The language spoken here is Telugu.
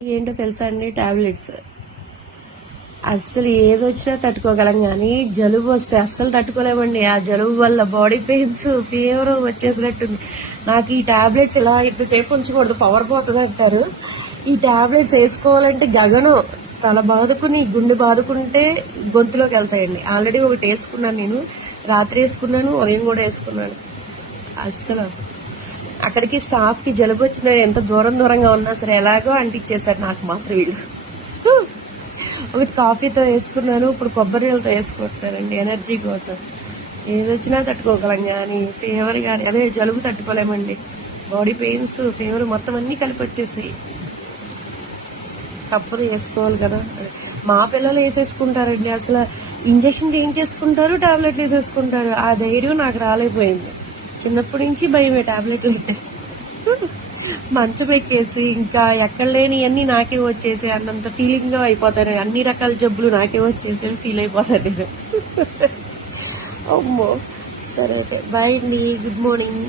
ఏంటో తెలుసా అండి? టాబ్లెట్స్. అస్సలు ఏది వచ్చినా తట్టుకోగలం కానీ జలుబు వస్తే అస్సలు తట్టుకోలేమండి. ఆ జలుబు వల్ల బాడీ పెయిన్స్ ఫీవర్ వచ్చేసినట్టుంది. నాకు ఈ టాబ్లెట్స్ ఇలా ఇంతసేపు ఉంచకూడదు పవర్ పోతుంది అంటారు. ఈ టాబ్లెట్స్ వేసుకోవాలంటే గగనం తల బాదుకుని గుండె బాదుకుంటే గొంతులోకి వెళ్తాయండి. ఆల్రెడీ ఒకటి వేసుకున్నాను నేను. రాత్రి వేసుకున్నాను ఉదయం కూడా వేసుకున్నాను. అస్సలు అక్కడికి స్టాఫ్కి జలుబు వచ్చిందని ఎంత దూరం దూరంగా ఉన్నా సరే ఎలాగో అంటించేశారు నాకు మాత్రం వీళ్ళు. ఒకటి కాఫీతో వేసుకున్నాను ఇప్పుడు కొబ్బరి నీళ్ళతో వేసుకుంటున్నానండి ఎనర్జీ కోసం. ఏది వచ్చినా తట్టుకోగలం కానీ ఫీవర్ కానీ అదే జలుబు తట్టుకోలేమండి. బాడీ పెయిన్స్ ఫీవర్ మొత్తం అన్ని కలిపి వచ్చేసాయి. తప్పదు వేసుకోవాలి కదా. మా పిల్లలు వేసేసుకుంటారండి అసలు ఇంజక్షన్ చేయించేసుకుంటారు టాబ్లెట్లు వేసేసుకుంటారు ఆ ధైర్యం నాకు రాలేకపోయింది. చిన్నప్పటి నుంచి భయమే టాబ్లెట్లు అంటే మంచం ఎక్కేసి ఇంకా ఎక్కడ లేని అన్నీ నాకే వచ్చేసి అన్నంత ఫీలింగ్ అయిపోతాను. అన్ని రకాల జబ్బులు నాకే వచ్చేసి అని ఫీల్ అయిపోతాను. నేను అమ్మో. సరే అయితే బాయ్ అండి. Good morning